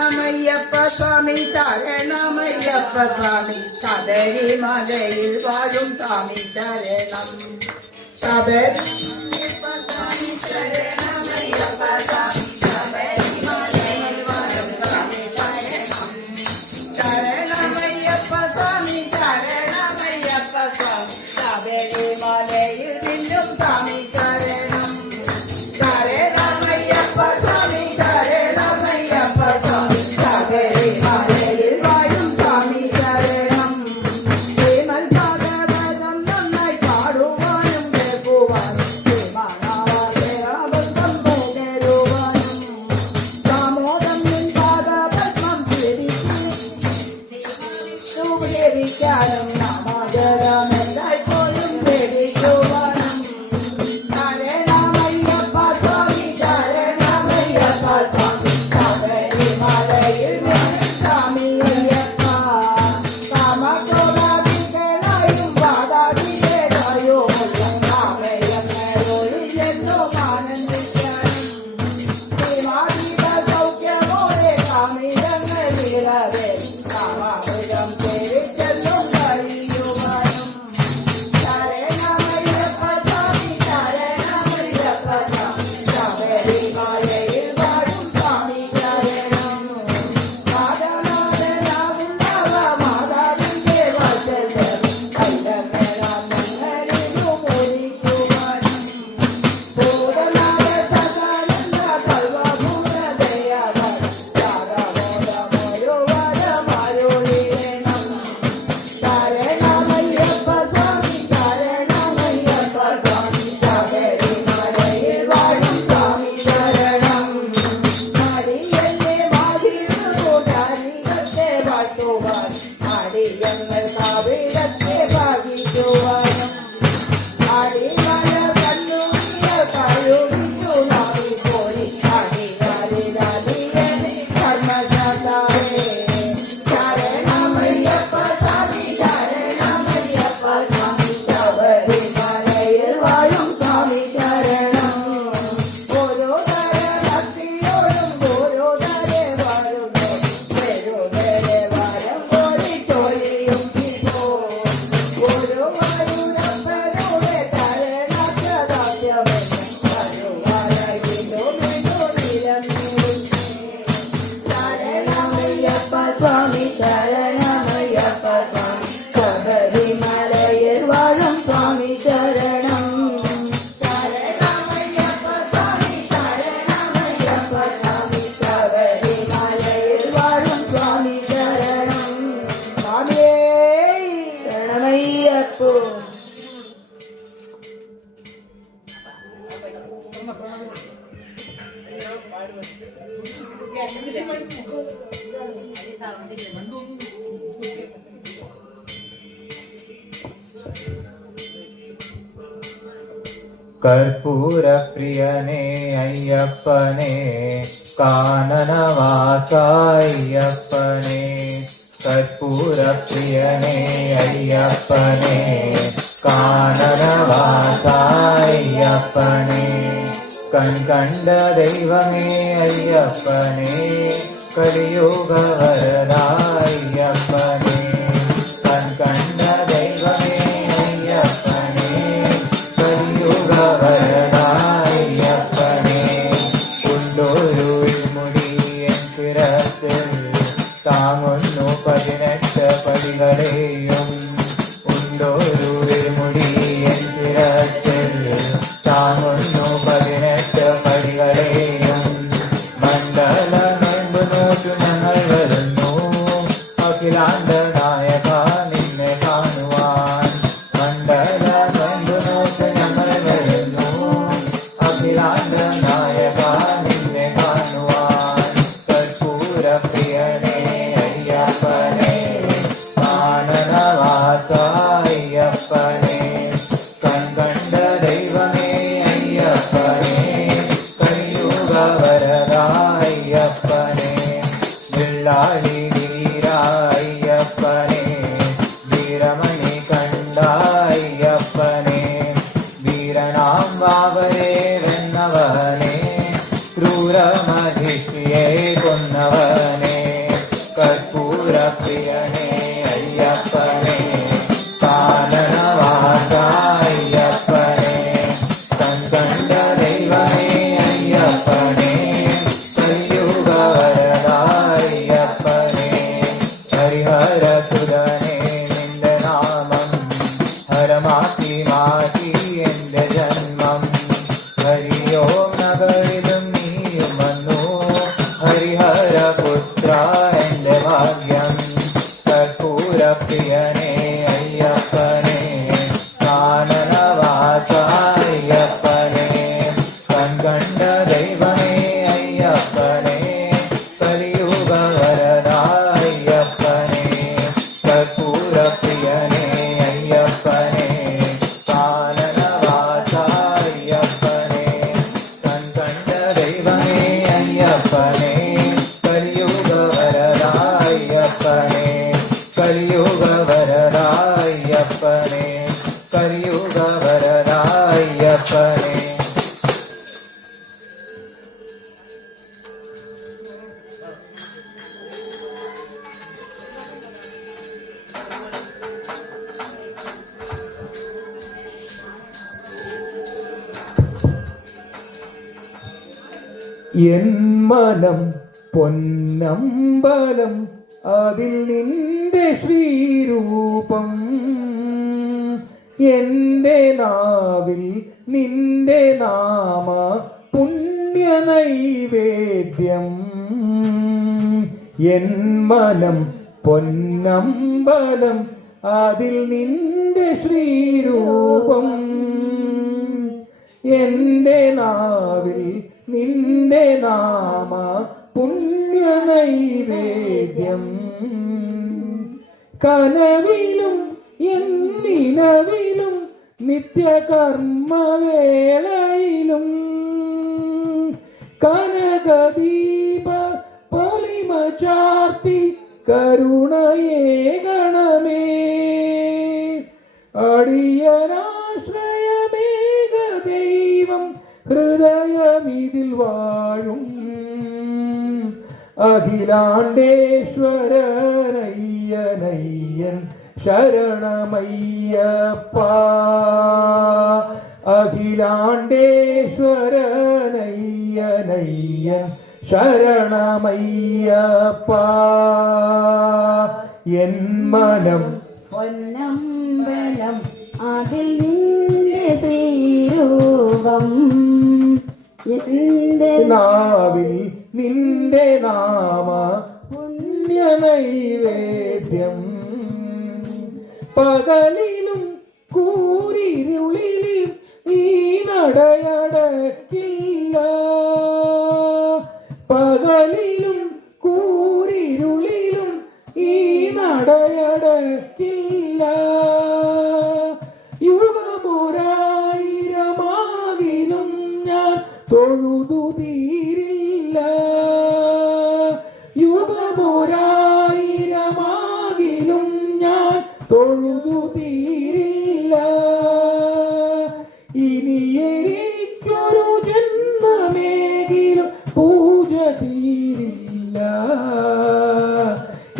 രാമയ്യപ്പ സ്വാമി ശരണമയ്യപ്പ സ്വാമി ശബരിമലയിൽ വാഴും സ്വാമി ശരണം. ശബരിമലയ്യപ്പ സ്വാമി ശരണമയ്യപ്പ സ്വാമി ശബരിമലയിൽ വാഴും സ്വാമി ശരണം. ശരണമയ്യപ്പ സ്വാമി ശരണമയ്യപ്പ സ്വാമി ശബരിമലയിൽ നിന്നും സ്വാമി ശരണം. ശരണമയ്യപ്പ സ്വാമി ശരണമയ്യപ്പ സ്വാമി ശബരിമലയിൽ വാഴും സ്വാമി ശരണം. ശ്രീമൽ ഭാഗവതം നന്നായി പാടുവാനും കേൾക്കുവാനും ശ്രീമാനാവാസരാബന്ധം പകരുവാനും സാമോദം നിൻ പാദപത്മം ദേവിക്കാനും നാമജലമെല്ലായ്പ്പോഴും ദേവിക്കുവാനും. ശരണമയ്യപ്പ സ്വാമി ശരണമയ്യപ്പ സ്വാമി ശബരിമലയിൽ സ്വാമി അയ്യപ്പ. കാമക്രോധാദികളായും വാദാദികളായും കാമയങ്ങളൊഴിഞ്ഞെന്നും ആനന്ദിക്കാനും ശ്രീമാതീത സൗഖ്യമോടെ കാമിതങ്ങളിലവേ കാമാമൃതം സേവിച്ചെന്നും കഴിയുവാനും. ശരണമയ്യപ്പ സ്വാമി ശരണമയ്യപ്പ സ്വാമി ശബരിമലയിൽ വാഴും സ്വാമി ശരണം. മാതാനാഥനാവുന്നവ മാതാവിന്റെ വാത്സല്യം കൈതമെല്ലാം നിങ്ങളിലും ഒരിക്കുവാനും. ഭൂതനാഥ സദാനന്ദ സർവഭൂതദയാവാൻ സാരബോധമൊരുവരമരുളിടണം. ശരണമയ്യപ്പ സ്വാമി ശരണമയ്യപ്പ സ്വാമി ശബരിമലയിൽ വാഴും സ്വാമി ശരണം. മടിയന്റെ മാതിരുകൂട്ടാരികത്തെ വാഴ്ത്തുവാൻ മടിയങ്ങൾ കാവിടത്തെ ഭാഗിക്കുവാനും അടിമല കല്ലുകിയ കഴുകിച്ചു നാവിപ്പോയി അടികാരിതീയനെ കർമ്മശാസ്താവേ. ശരണമയ്യപ്പ സ്വാമി ശരണമയ്യപ്പ സ്വാമി ശബരിമലയിൽ വാഴും സ്വാമി ശരണം. ഓരോ തര ഭക്തിയോടും ഓരോ തരെ വരുന്നു വെറുതെ വരം കോരി ചോരിയും ഓരോ വരുന്നപ്പനോടെ ശരണാദ്യമെന്ന് ശരണമയ്യപ്പ സ്വാമി ശരണമയ്യപ്പ സ്വാമി ശബരിമലയിൽ വാഴും സ്വാമി ശരണം. ശരണമയ്യപ്പ സ്വാമി ശരണമയ്യപ്പ സ്വാമി ശബരിമലയിൽ വാഴും സ്വാമി ശരണം. സ്വാമിയേ ശരണമയ്യപ്പ. കർപ്പൂര പ്രിയനേ അയ്യപ്പനേ കാനനവാസായ്യപ്പനേ. കർപ്പൂര പ്രിയനേ അയ്യപ്പനേ കാനനവാസായ്യപ്പനേ. കണ്ട ദൈവമേ അയ്യപ്പനേ കലിയുഗവരദായ്യപ്പനേ. കണ്ട ദൈവമേ അയ്യപ്പനേ കലിയുഗവരദായ്യപ്പനേ. ഉള്ളൊരു മുടിയൻ ശിരസിൽ താങ്ങുന്നു 18 പടികളെയും. ഉള്ളൊരു മുടിയൻ ശിരസിൽ താങ്ങുന്നു 18 പടികളെയും. മണ്ഡല നോമ്പ് നോറ്റു ഞങ്ങൾ വരുന്നു അഖിലാണ്ട നായക നിന്നെ കാണുവാൻ. മണ്ഡല നോമ്പ് നോറ്റു ഞങ്ങൾ വരുന്നു അഖിലാണ്ട നായക നിന്നെ കാണുവാൻ. കർപ്പൂര പ്രിയനേ അയ്യപ്പനേ കാനനവാസായ്യപ്പനേ. കണ്ട ദൈവമേ അയ്യപ്പനേ കലിയുഗവരദായ്യപ്പനേ. വില്ലാളി വീരായ്യപ്പനേ വീരമണി കണ്ടായ്യപ്പനേ. വീരനാം വാവരേ വെന്നവനേ ക്രൂരമഹിഷിയെ കൊന്നവനേ. പ്രിയനേ അയ്യപ്പനേ കാനനവാസ അയ്യപ്പനേ കൺകണ്ട ദൈവമേ അയ്യപ്പനേ കലിയുഗവരദ അയ്യപ്പനേ ഹരിഹരസുരനേ നിന്റെ നാമം ഹരമാക്കി മാറ്റി എന്റെ ജന്മം ഹരിയോം നഗരിലും നീയും വന്നു ഹരിഹരപുത്ര എന്റെ ഭാഗ്യം കർപ്പൂരപ്രിയനേ അയ്യപ്പനേ കാനനവാസ അയ്യപ്പനേ കൺകണ്ട ദൈവമേ അയ്യപ്പനേ കലിയുഗവരദ അയ്യപ്പനേ കർപ്പൂരപ്രിയനേ അയ്യപ്പനേ കാനനവാസ അയ്യപ്പനേ കൺകണ്ട ദൈവമേ അയ്യപ്പനേ കലിയുഗവരദ അയ്യപ്പനേ കലിയുഗവരദ അയ്യപ്പനേ കലിയുഗവരദ അയ്യപ്പനേ എൻ മനം പൊന്നമ്പലം അതിൽ നിന്റെ ശ്രീരൂപം എൻ്റെ നാവിൽ നിന്റെ നാമ പുണ്യ നൈവേദ്യം എൻ മനം പൊന്നമ്പലം അതിൽ നിന്റെ ശ്രീരൂപം എൻ്റെ നാവിൽ നിന്റെ നാമ പുണ്യ നൈവേദ്യം കനവിലും എന്നിനവിലും നിത്യകർമ്മവേളയിലും കനകദീപ പൊലിമ ചാർത്തി കരുണയേകണമേ അടിയനാശ്രയമേക ദൈവം ഹൃദയമിതിൽ വാഴും അഖിലാണ്ടേശ്വരനയ്യനയ്യൻ ശരണമയ്യപ്പ അഖിലാണ്ടേശ്വരനയ്യനയ്യൻ ശരണമയ്യപ്പ എൻ മനം പൊന്നമ്പലം അതിൽ നിന്റെ ശ്രീരൂപം എന്റെ നാവിൽ നിന്റെ നാമ പുണ്യ നൈവേദ്യം പകലിലും കൂരിരുളിലും ഈ നടയടക്കില്ല പകലിലും കൂരിരുളിലും ഈ നടയടക്കില്ല യുഗമൊരായിരമാകിലും ഞാൻ തൊഴുതു തീരില്ല യുഗമൊരായിരമാകിലും ഞാൻ തൊഴുതു തീരില്ല ഇനി എനിക്കൊരു ജന്മമേകിലും പൂജ തീരില്ല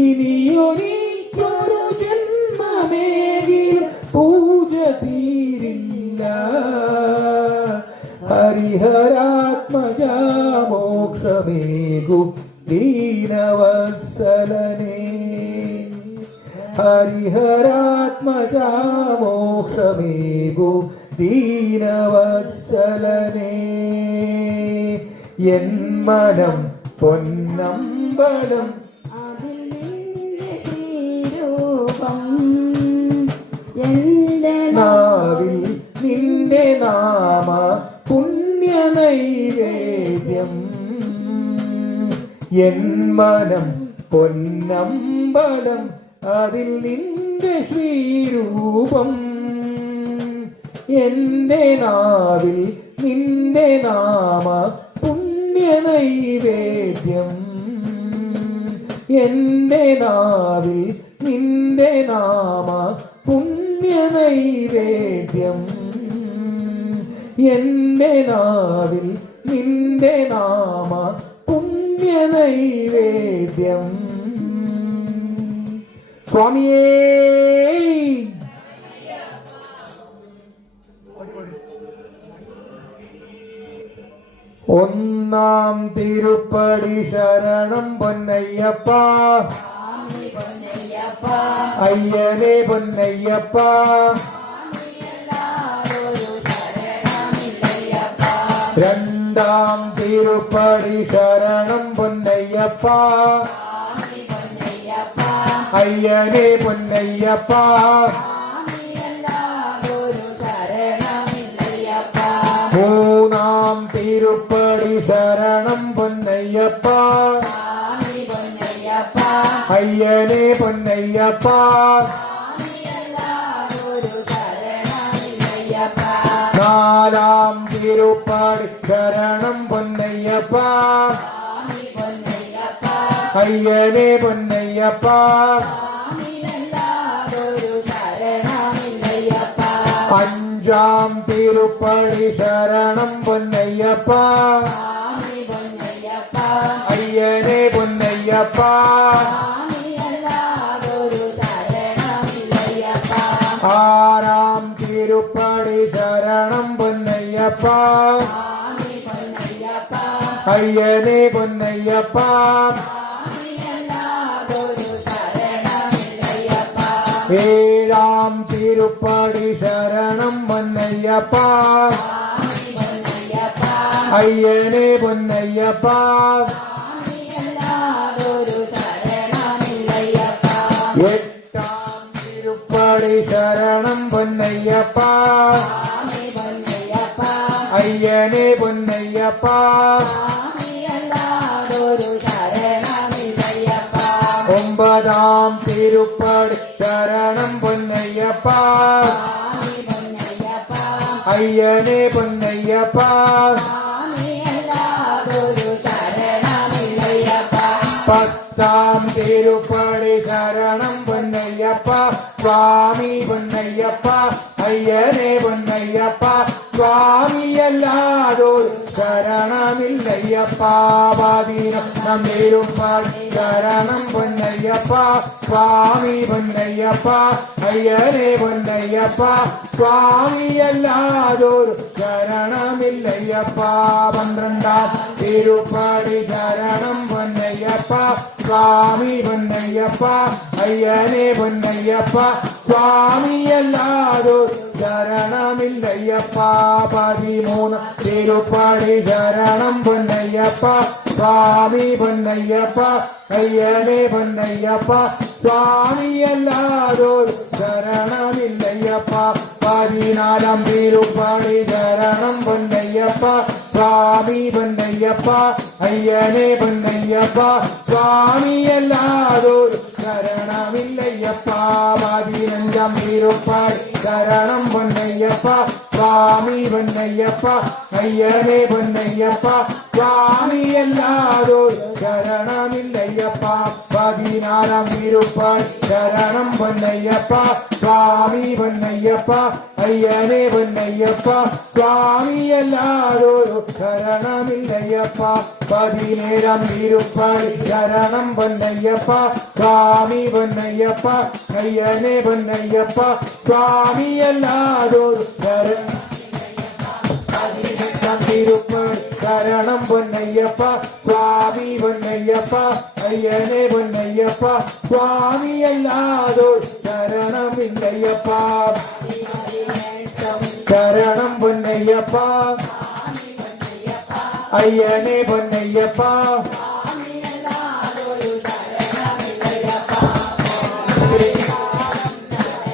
ഇനി എനിക്കൊരു ജന്മമേകിലും പൂജ തീരില്ല ഹരിഹരാത്മജാ മോക്ഷമേകു ദീനവത്സലനേ ഹരിഹരാത്മജാ മോക്ഷമേകു ദീനവത്സലനേ എൻ മനം പൊന്നമ്പലം അതിൽ നിന്റെ ശ്രീരൂപം എന്റെ നാവിൽ നിന്റെ നാമ പുണ്യ നൈവേദ്യം എൻ മനം പൊന്നമ്പലം അതിൽ നിന്റെ ശ്രീരൂപം എൻ്റെ നാവിൽ നിന്റെ നാമ പുണ്യ നൈവേദ്യം എൻ്റെ നാവിൽ നിന്റെ നാമ പുണ്യ നൈവേദ്യം എൻ്റെ നാവിൽ നിന്റെ നാമ പുണ്യ നൈവേദ്യം സ്വാമിയേ ഒന്നാം തിരുപ്പടി ശരണം പൊന്നയ്യപ്പ അയ്യനേ പൊന്നയ്യപ്പ രണ്ടാം തിരുപ്പടി ശരണം പൊന്നയ്യപ്പ അയ്യനേ പൊന്നയ്യപ്പ മൂന്നാം തിരുപ്പടി ശരണം പൊന്നയ്യപ്പ അയ്യനേ പൊന്നയ്യപ്പ നാലാം തിരുപ്പടി ശരണം പൊന്നയ്യപ്പ അയ്യനേ പൊന്നയ്യപ്പ അഞ്ചാം തിരുപ്പടി ശരണം പൊന്നയ്യപ്പ അയ്യനേ പൊന്നയ്യപ്പ ആറാം തിരുപ്പടി ശരണം പൊന്നയ്യപ്പ അയ്യനേ പൊന്നയ്യപ്പ ഏഴാം തിരുപ്പടി ശരണം പൊന്നയ്യപ്പ അയ്യനേ പൊന്നയ്യപ്പ എട്ടാം തിരുപ്പടി ശരണം പൊന്നയ്യപ്പ അയ്യനേ പൊന്നയ്യപ്പ ഒമ്പതാം തിരുപ്പടി ശരണം പൊന്നയ്യപ്പ അയ്യനേ പൊന്നയ്യപ്പ പത്താം തിരുപ്പടി ശരണം പൊന്നയ്യപ്പ സ്വാമി പൊന്നയ്യപ്പ അയ്യനേ പൊന്നയ്യപ്പ സ്വാമിയല്ലാതൊരു ശരണമില്ലയ്യപ്പ പതിനൊന്നാം തിരുപ്പടി ശരണം പൊന്നയ്യപ്പ സ്വാമി പൊന്നയ്യപ്പ അയ്യനേ പൊന്നയ്യപ്പ സ്വാമിയല്ലാതൊരു ശരണമില്ലയ്യപ്പ പന്ത്രണ്ടാം തിരുപ്പടി ശരണം പൊന്നയ്യപ്പ സ്വാമി പൊന്നയ്യപ്പ അയ്യനേ പൊന്നയ്യപ്പ സ്വാമിയല്ലാതൊരു ശരണമില്ലയ്യപ്പ പതിമൂന്ന് തിരുപ്പടി ശരണം പൊന്നയ്യപ്പ സ്വാമി പൊന്നയ്യപ്പ അയ്യനേ പൊന്നയ്യപ്പ സ്വാമിയല്ലാതൊരു ശരണമില്ലയ്യപ്പ പതിനാലാം തിരുപ്പടി ശരണം പൊന്നയ്യപ്പ സ്വാമി പൊന്നയ്യപ്പ അയ്യനേ പൊന്നയ്യപ്പ സ്വാമിയല്ലാതൊരു ശരണമില്ലയ്യപ്പ പതിനഞ്ചാം തിരുപ്പടി ശരണം പൊന്നയ്യപ്പ സ്വാമി പൊന്നയ്യപ്പ അയ്യനേ പൊന്നയ്യപ്പ സ്വാമിയല്ലാതൊരു ശരണമില്ലയ്യപ്പ പതിനാറാം തിരുപ്പടി ശരണം പൊന്നയ്യപ്പ സ്വാമി പൊന്നയ്യപ്പ അയ്യനേ പൊന്നയ്യപ്പ സ്വാമിയല്ലാതൊരു ശരണമില്ലയ്യപ്പ പതിനേഴാം തിരുപ്പടി ശരണം പൊന്നയ്യപ്പ സ്വാമി പൊന്നയ്യപ്പ അയ്യനേ പൊന്നയ്യപ്പ സ്വാമിയല്ലാതൊരു തിരുപ്പടി ശരണം പൊന്നയ്യപ്പ സ്വാമി പൊന്നയ്യപ്പ അയ്യനേ പൊന്നയ്യപ്പ സ്വാമിയല്ലാതൊരു ശരണമില്ലയ്യപ്പ ശരണം പൊന്നയ്യപ്പ അയ്യനേ പൊന്നയ്യപ്പ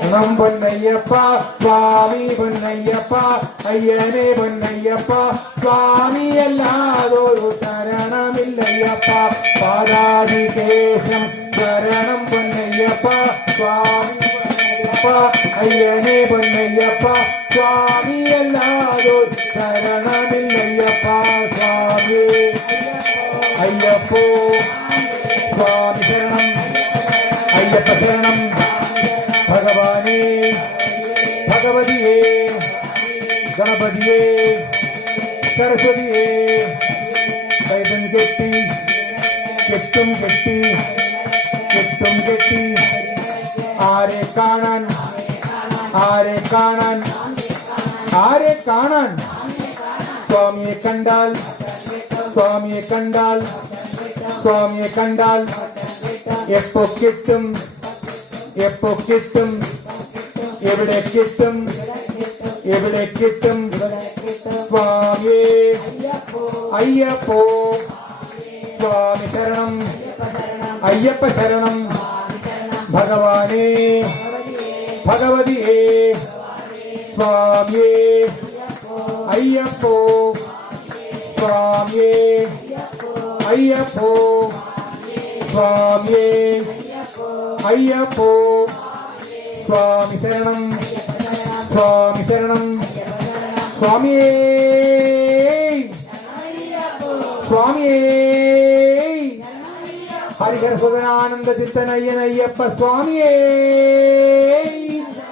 ശരണം പൊന്നയ്യപ്പ സ്വാമി പൊന്നയ്യപ്പ അയ്യനേ പൊന്നയ്യപ്പ സ്വാമിയല്ലാതൊരു ശരണമില്ലയ്യപ്പ പാദാതിശേഷം ശരണം പൊന്നയ്യപ്പ സ്വാമി പൊന്നയ്യപ്പ അയ്യനേ പൊന്നയ്യപ്പ സ്വാമിയല്ലാതൊരു ശരണമില്ലയ്യപ്പ സ്വാമി അയ്യപ്പോ സ്വാമി ശരണം അയ്യപ്പ ശരണം ഭഗവാനേ ഭഗവതിയേ ഗണപതിയേ സരസ്വതിയേ കൈതം കെട്ടി കെട്ടും കെട്ടി കെട്ടും കെട്ടി കാണാൻ സ്വാമിയെ കണ്ടാൽ സ്വാമിയെ കണ്ടാൽ സ്വാമിയെ കണ്ടാൽ എപ്പോ കിട്ടും എപ്പോ കിട്ടും എവിടെ കിട്ടും എവിടെ കിട്ടും സ്വാമിയേ അയ്യപ്പോ സ്വാമി ശരണം അയ്യപ്പ ശരണം ഭഗവാനേ ഭഗവതിയേ സ്വാമിയേ അയ്യപ്പോ സ്വാമിയേ അയ്യപ്പോ സ്വാമിയേ അയ്യപ്പോ സ്വാമി ശരണം സ്വാമി ശരണം സ്വാമിയേ സ്വാമിയേ ഹരിഹര സുതനാനന്ദ ചിത്തനയ്യനയ്യപ്പ സ്വാമിയേ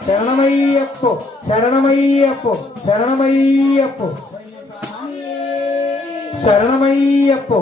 ശരണമയ്യപ്പോ ശരണമയ്യപ്പോ ശരണമയ്യപ്പോ ശരണമയ്യപ്പോ